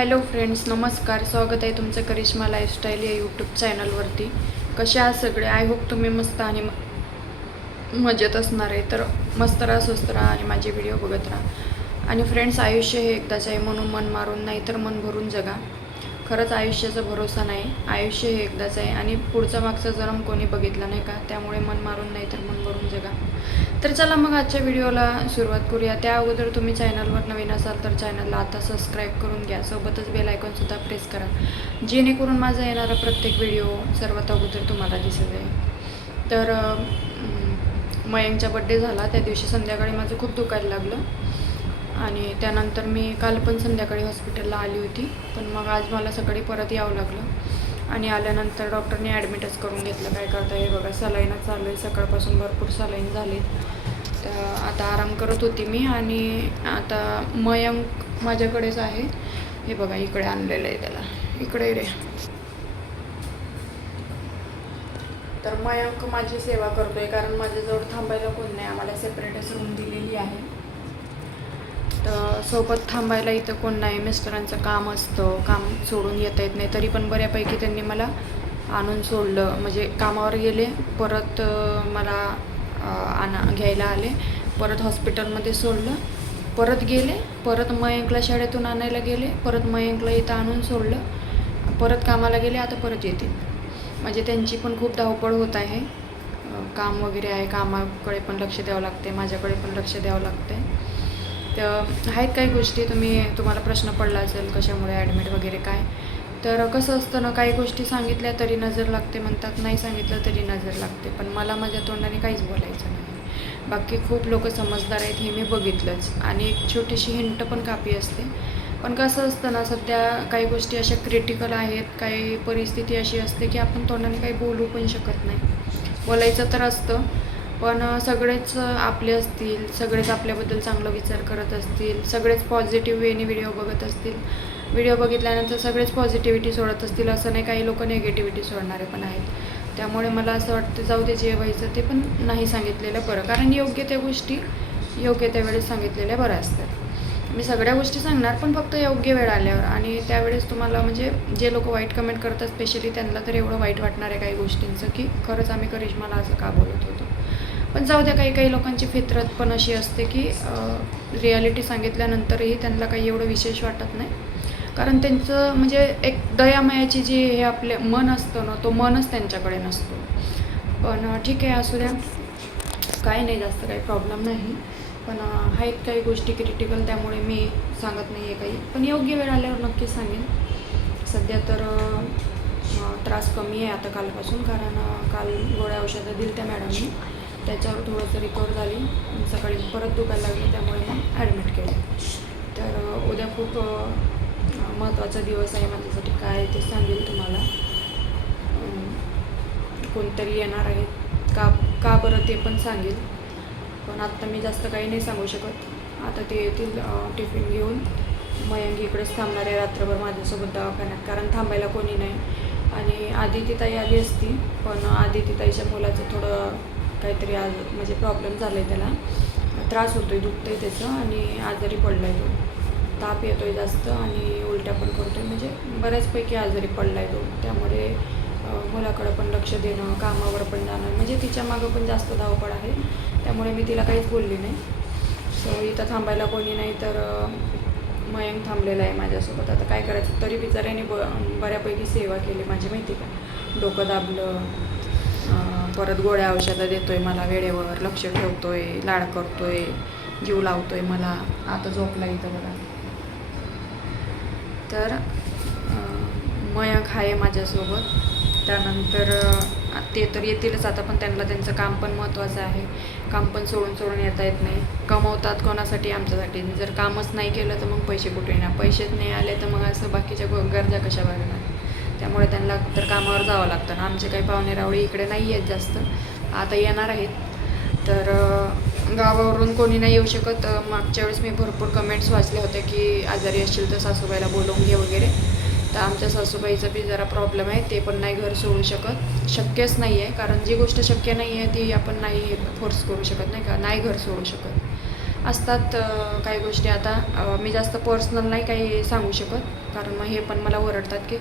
Hello friends, नमस्कार. स्वागत आहे तुमचं करिश्मा लाईफस्टाईल या यूट्यूब चॅनलवरती. कसे आहात सगळे? आय होप तुम्ही मस्त आणि मजेत असणार आहे. तर मस्त राहा, स्वस्त राहा आणि माझे व्हिडिओ बघत राहा. आणि फ्रेंड्स, आयुष्य हे एकदाच आहे, म्हणून मन मारून नाही तर मन भरून जगा. खरंच आयुष्याचा भरोसा नाही. आयुष्य हे एकदाच आहे आणि पुढचा मागचा जन्म कोणी बघितला नाही का? त्यामुळे मन मारून नाही तर मन भरून जगा. तर चला मग आजच्या व्हिडिओला सुरुवात करूया. त्या अगोदर तुम्ही चॅनलवर नवीन असाल तर चॅनलला आता सबस्क्राईब करून घ्या. सोबतच बेल आयकॉनसुद्धा प्रेस करा, जेणेकरून माझा येणारा प्रत्येक व्हिडिओ सर्वात अगोदर तुम्हाला दिसत आहे. तर मयंकचा बड्डे झाला त्या दिवशी संध्याकाळी माझं खूप दुखायला लागलं आणि त्यानंतर मी काल पण संध्याकाळी हॉस्पिटलला आली होती. पण मग आज मला सकाळी परत यावं लागलं आणि आल्यानंतर डॉक्टरने ॲडमिटच करून घेतलं. काय करता हे बघा, सलाईनच चालू आहे. सकाळपासून भरपूर सलाईन झाली. तर आता आराम करत होती मी आणि आता मयंक माझ्याकडेच आहे. हे बघा, इकडे आणलेलं आहे त्याला. इकडे रे. तर मयंक माझी सेवा करतोय, कारण माझ्याजवळ थांबायला कोण नाही. आम्हाला सेपरेटच रूम दिलेली आहे. तर सोबत थांबायला इथं कोण नाही. मिस्टरांचं काम असतं, काम सोडून येता येत नाही. तरी पण बऱ्यापैकी त्यांनी मला आणून सोडलं. म्हणजे कामावर गेले, परत मला घ्यायला आले, परत हॉस्पिटलमध्ये सोडलं, परत गेले, परत मयंकला शाळेतून आणायला गेले, परत मयंकला इथं आणून सोडलं, परत कामाला गेले, आता परत येतील. म्हणजे त्यांची पण खूप धावपळ होत आहे. काम वगैरे आहे, कामाकडे पण लक्ष द्यावं लागते, माझ्याकडे पण लक्ष द्यावं लागते. तर आहेत काही गोष्टी. तुम्हाला प्रश्न पडला असेल कशामुळे ॲडमिट वगैरे काय. तर कसं असतं ना, काही गोष्टी सांगितल्या तरी नजर लागते म्हणतात, नाही सांगितलं तरी नजर लागते. पण मला माझ्या तोंडाने काहीच बोलायचं नाही. बाकी खूप लोक समजदार आहेत, हे मी बघितलंच. आणि एक छोटीशी हिंट पण काफी असते. पण कसं असतं ना, सध्या काही गोष्टी अशा क्रिटिकल आहेत, काही परिस्थिती अशी असते की आपण तोंडाने काही बोलू पण शकत नाही. बोलायचं तर असतं, पण सगळेच आपले असतील, सगळेच आपल्याबद्दल चांगला विचार करत असतील, सगळेच पॉझिटिव्ह वेने व्हिडिओ बघत असतील. व्हिडिओ बघितल्यानंतर सगळेच पॉझिटिव्हिटी सोडत असतील असं नाही. काही लोक निगेटिव्हिटी सोडणारे पण आहेत. त्यामुळे मला असं वाटतं, जाऊ दे, जे व्हायचं ते पण नाही सांगितलेलं बरं. कारण योग्य त्या गोष्टी योग्य त्यावेळेस सांगितलेल्या बऱ्या असतात. मी सगळ्या गोष्टी सांगणार, पण फक्त योग्य वेळ आल्यावर. आणि त्यावेळेस तुम्हाला म्हणजे जे लोक वाईट कमेंट करतात स्पेशली, त्यांना तर एवढं वाईट वाटणार आहे काही गोष्टींचं की खरंच आम्ही करिश्माला असं का बोलत होतो. पण जाऊ द्या, काही लोकांची फितरत पण अशी असते की रिॲलिटी सांगितल्यानंतरही त्यांना काही एवढं विशेष वाटत नाही. कारण त्यांचं म्हणजे एक दयामयाची जी हे आपले मन असतं ना, तो मनच त्यांच्याकडे नसतो. पण ठीक आहे, असू द्या, काही नाही, जास्त काही प्रॉब्लेम नाही. पण आहेत काही गोष्टी क्रिटिकल, त्यामुळे मी सांगत नाही आहे काही. पण योग्य वेळ आल्यावर नक्कीच सांगेन. सध्या तर त्रास कमी आहे आता कालपासून, कारण काल गोळ्या औषधं दिली त्या मॅडमनी, त्याच्यावर थोडंसं रिकवर झाली. सकाळी परत दुखायला लागली, त्यामुळे मग ॲडमिट केलं. तर उद्या खूप महत्त्वाचा दिवस आहे माझ्यासाठी. काय ते सांगेल तुम्हाला. कोणतरी येणार आहे का बरं ते पण सांगेल. पण आत्ता मी जास्त काही नाही सांगू शकत. आता ते येतील टिफिन घेऊन. मयंक इकडेच थांबणार आहे रात्रभर माझ्यासोबत दवाखान्यात, कारण थांबायला कोणी नाही. आणि आदितीताई आली असती, पण आदितीताईच्या मुलाचं थोडं काहीतरी आज म्हणजे प्रॉब्लेम झाला आहे, त्याला त्रास होतो आहे, दुखतं आहे त्याचं आणि आजारी पडला आहे तो. ताप येतो आहे जास्त आणि उलट्या पण करतो आहे. म्हणजे बऱ्याचपैकी आजारी पडला आहे तो. त्यामुळे मुलाकडं पण लक्ष देणं, कामावर पण जाणं, म्हणजे तिच्या मागं पण जास्त धावपळ आहे. त्यामुळे मी तिला काहीच बोलली नाही. सो इथं थांबायला कोणी नाही, तर मयंक थांबलेला आहे माझ्यासोबत. आता काय करायचं. तरी बिचाऱ्याने बऱ्यापैकी सेवा केली माझी, माहिती का. डोकं दाबलं, परत गोळ्या औषधं देतो आहे मला वेळेवर, लक्ष ठेवतो आहे, लाड करतो आहे, जीव लावतो आहे मला. आता झोपला इथं बघा. तर मयंक आहे माझ्यासोबत. त्यानंतर ते तर येतीलच आता, पण त्यांना त्यांचं काम पण महत्त्वाचं आहे. काम पण सोडून येता येत नाही. कमवतात कोणासाठी? आमच्यासाठी. जर कामच नाही केलं तर मग पैसे कुठे येणार? पैसेच नाही आले तर मग असं बाकीच्या गरजा कशा भागणार? त्यामुळे त्यांना तर कामावर जावं लागतं ना. आमचे काही पाहुणे रावळे इकडे नाही आहेत जास्त, आता येणार आहेत. तर गावावरून कोणी नाही येऊ शकत. मागच्या वेळेस मी भरपूर कमेंट्स वाचले होते की आजारी असतील तर सासूबाईला बोलवून घे वगैरे. तर आमच्या सासूबाईचा बी जरा प्रॉब्लेम आहे, ते पण नाही घर सोडू शकत. शक्यच नाही आहे, कारण जी गोष्ट शक्य नाही आहे ती आपण नाही फोर्स करू शकत, नाही का. नाही घर सोडू शकत. असतात काही गोष्टी. आता मी जास्त पर्सनल नाही काही सांगू शकत, कारण मग हे पण मला ओरडतात की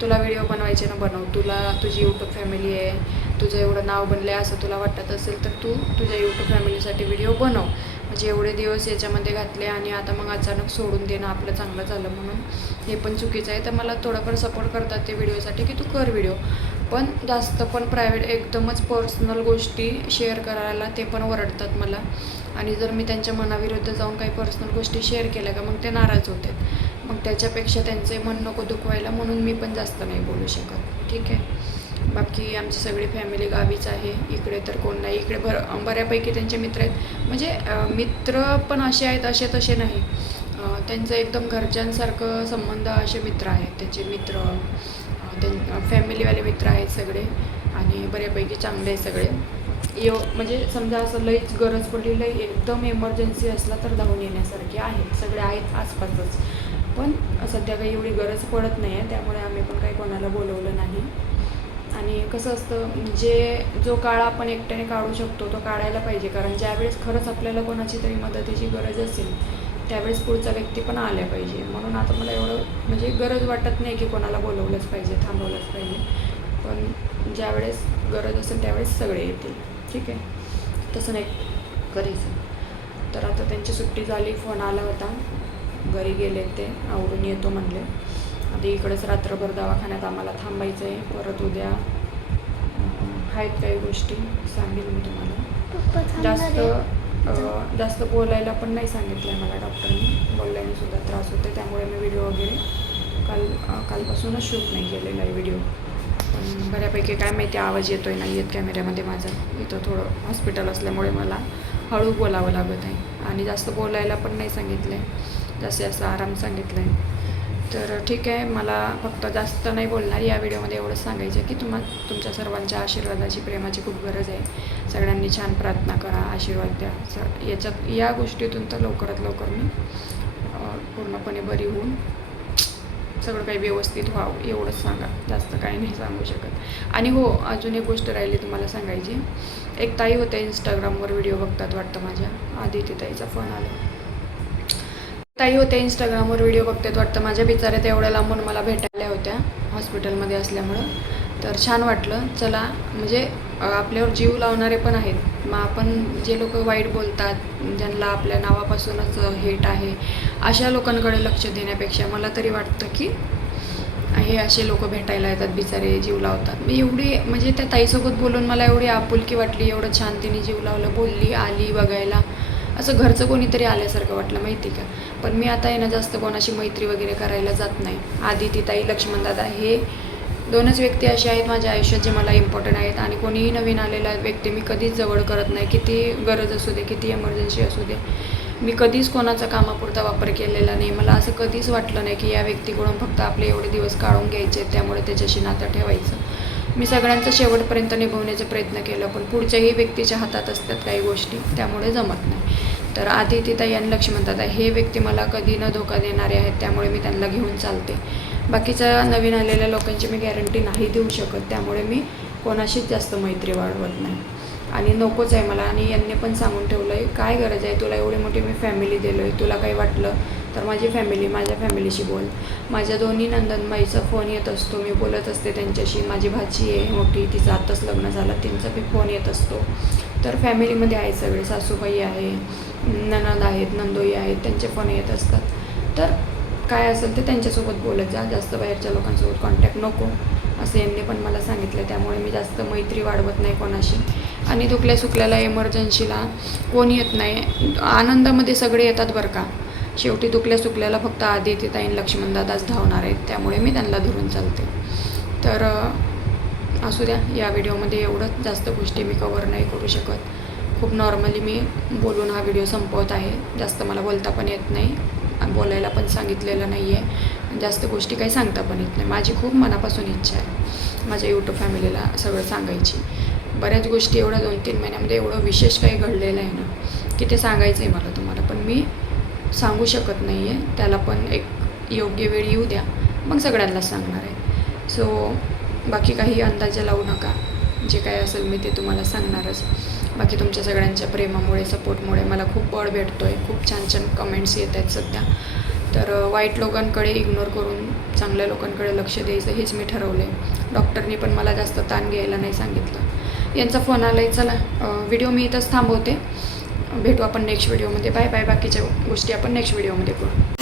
तुला व्हिडिओ बनवायचे ना बनव, तुला तुझी यूट्यूब फॅमिली आहे, तुझं एवढं नाव बनलं आहे असं तुला वाटत असेल तर तू तुझ्या यूट्यूब फॅमिलीसाठी व्हिडिओ बनव. म्हणजे एवढे दिवस याच्यामध्ये घातले आणि आता मग अचानक सोडून देणं आपलं चांगलं झालं म्हणून हे पण चुकीचं आहे. तर मला थोडंफार सपोर्ट करतात ते व्हिडिओसाठी की तू कर व्हिडिओ, पण जास्त पण प्रायव्हेट एकदमच पर्सनल गोष्टी शेअर करायला ते पण ओरडतात मला. आणि जर मी त्यांच्या मनाविरुद्ध जाऊन काही पर्सनल गोष्टी शेअर केल्या का मग ते नाराज होते. मग त्याच्यापेक्षा त्यांचे मन नको दुखवायला म्हणून मी पण जास्त नाही बोलू शकत. ठीक आहे. बाकी आमची सगळी फॅमिली गावीच आहे, इकडे तर कोण नाही. इकडे बऱ्यापैकी त्यांचे मित्र आहेत, म्हणजे मित्र पण असे आहेत असे तसे नाही, त्यांचं एकदम घरच्यांसारखं संबंध असे मित्र आहेत त्यांचे मित्र. फॅमिलीवाले मित्र आहेत सगळे आणि बऱ्यापैकी चांगले आहे सगळे. म्हणजे समजा असं लईच गरज पडली, लई एकदम इमर्जन्सी असला तर धावून येण्यासारखे आहेत सगळे, आहेत आसपासच. पण सध्या काही एवढी गरज पडत नाही आहे, त्यामुळे आम्ही पण काही कोणाला बोलवलं नाही. आणि कसं असतं, जो काळ आपण एकट्याने काढू शकतो तो काढायला पाहिजे, कारण ज्यावेळेस खरंच आपल्याला कोणाची तरी मदतीची गरज असेल त्यावेळेस पुढचा व्यक्ती पण आल्या पाहिजे. म्हणून आता मला एवढं म्हणजे गरज वाटत नाही की कोणाला बोलवलंच पाहिजे, थांबवलंच पाहिजे. पण ज्यावेळेस गरज असेल त्यावेळेस सगळे येतील. ठीक आहे, तसं नाही करायचं. तर आता त्यांची सुट्टी झाली, फोन आला होता, घरी गेले ते, आवरून येतो म्हणले. आता इकडेच रात्रभर दवाखान्यात आम्हाला थांबायचं आहे. परत उद्या आहेत काही गोष्टी सांगेल मी तुम्हाला. जास्त बोलायला पण नाही सांगितलं आहे मला डॉक्टरने, बोलल्याने सुद्धा त्रास होते, त्यामुळे मी व्हिडिओ वगैरे कालपासूनच शूट नाही केलेला आहे व्हिडिओ. पण बऱ्यापैकी काय माहिती आवाज येतो आहे नाही येत कॅमेऱ्यामध्ये माझा. इथं थोडं हॉस्पिटल असल्यामुळे मला हळू बोलावं लागत आहे आणि जास्त बोलायला पण नाही सांगितलं आहे, जास्त आराम सांगितलं आहे. तर ठीक आहे, मला फक्त जास्त नाही बोलणार या व्हिडिओमध्ये, एवढंच सांगायचं की तुमच्या सर्वांच्या आशीर्वादाची, प्रेमाची खूप गरज आहे. सगळ्यांनी छान प्रार्थना करा, आशीर्वाद द्या. या गोष्टीतून तर लवकरात लवकर मी पूर्णपणे बरी होऊन सगळं काही व्यवस्थित व्हावं एवढंच सांगा, जास्त काही नाही सांगू शकत. आणि हो, अजून एक गोष्ट राहिली तुम्हाला सांगायची. एक ताई होत्या इंस्टाग्रामवर व्हिडिओ बघतात वाटतं माझ्या, आदिती ताईचा फोन आला. ताई होत्या इंस्टाग्रामवर व्हिडिओ बघतात वाटतं माझ्या, बिचाऱ्या एवढ्या लांबून मला भेटायला होत्या हॉस्पिटलमध्ये असल्यामुळं. तर छान वाटलं. चला, म्हणजे आपल्यावर जीव लावणारे पण आहेत. मग आपण जे लोक वाईट बोलतात, ज्यांना आपल्या नावापासूनच हेट आहे, अशा लोकांकडे लक्ष देण्यापेक्षा मला तरी वाटतं की हे असे लोक भेटायला येतात, बिचारे जीव लावतात. मी एवढी म्हणजे त्या ताईसोबत बोलून मला एवढी आपुलकी वाटली, एवढं छान तिने जीव लावलं, बोलली, आली बघायला, असं घरचं कोणीतरी आल्यासारखं वाटलं माहिती का. पण मी आता आहे ना जास्त कोणाशी मैत्री वगैरे करायला जात नाही. आदिती ताई, लक्ष्मणदादा, हे दोनच व्यक्ती असे आहेत माझ्या आयुष्यात जे मला इम्पॉर्टंट आहेत. आणि कोणीही नवीन आलेला व्यक्ती मी कधीच जवळ करत नाही, किती गरज असू दे, किती इमर्जन्सी असू दे. मी कधीच कोणाचा कामापुरता वापर केलेला नाही. मला असं कधीच वाटलं नाही की या व्यक्तीकडून फक्त आपले एवढे दिवस काढून घ्यायचे, त्यामुळे त्याच्याशी नातं ठेवायचं. मी सगळ्यांचं शेवटपर्यंत निभवण्याचा प्रयत्न केला, पण पुढच्याही व्यक्तीच्या हातात असतात काही गोष्टी, त्यामुळे जमत नाही. तर आदितीताई आणि लक्ष्मणदादा हे व्यक्ती मला कधी न धोका देणारे आहेत, त्यामुळे मी त्यांना घेऊन चालते. बाकीच्या नवीन आलेल्या लोकांची मी गॅरंटी नाही देऊ शकत, त्यामुळे मी कोणाशीच जास्त मैत्री वाढवत नाही. आणि नकोच आहे मला. आणि यांनी पण सांगून ठेवलं आहे, काय गरज आहे, तुला एवढी मोठी मी फॅमिली दिलो आहे, तुला काही वाटलं तर माझ्या फॅमिलीशी बोल. माझ्या दोन्ही नंदनबाईचा फोन येत असतो, मी बोलत असते त्यांच्याशी. माझी भाची आहे मोठी, तिचं आत्ताच लग्न झालं, तिचा बी फोन येत असतो. तर फॅमिलीमध्ये आहे सगळे, सासूबाई आहे, नणंद आहेत, नंदोई आहेत, त्यांचे फोन येत असतात. तर काय असेल ते त्यांच्यासोबत बोलत जा, जास्त बाहेरच्या लोकांसोबत कॉन्टॅक्ट नको, असं यांनी पण मला सांगितलं. त्यामुळे मी जास्त मैत्री वाढवत नाही कोणाशी. आणि दुखल्या सुकल्याला इमर्जन्सीला कोण येत नाही, आनंदामध्ये सगळे येतात बरं का. शेवटी दुखल्या सुकल्याला फक्त आदितीताई आणि लक्ष्मणदादाच धावणार आहेत, त्यामुळे मी त्यांना धरून चालते. तर असू द्या, या व्हिडिओमध्ये एवढंच, जास्त गोष्टी मी कवर नाही करू शकत. खूप नॉर्मली मी बोलून हा व्हिडिओ संपवत आहे. जास्त मला बोलता पण येत नाही, बोलायला पण सांगितलेलं नाही आहे, जास्त गोष्टी काही सांगता पण येत नाही. माझी खूप मनापासून इच्छा आहे माझ्या यूट्यूब फॅमिलीला सगळं सांगायची. बऱ्याच गोष्टी एवढ्या 2-3 महिन्यामध्ये एवढं विशेष काही घडलेलं आहे ना की ते सांगायचं आहे मला तुम्हाला, पण मी सांगू शकत नाही आहे. त्याला पण एक योग्य वेळ येऊ द्या, मग सगळ्यांनाच सांगणार आहे. सो बाकी काही अंदाजा लावू नका, जे काय असेल मी ते तुम्हाला सांगणारच. बाकी तुमच्या सगळ्यांच्या प्रेमामुळे सपोर्टमुळे मला खूप बळ भेटतो आहे. खूप छान छान कमेंट्स येत आहेत सध्या. तर वाईट लोकांकडे इग्नोर करून चांगल्या लोकांकडे लक्ष द्यायचं हेच मी ठरवलं आहे. डॉक्टरनी पण मला जास्त ताण घ्यायला नाही सांगितलं. यांचा फोन आला आहे. चला व्हिडिओ मी इथंच थांबवते. भेटू आपण नेक्स्ट व्हिडिओमध्ये. Bye bye. बाकीच्या गोष्टी आपण नेक्स्ट व्हिडिओमध्ये करू.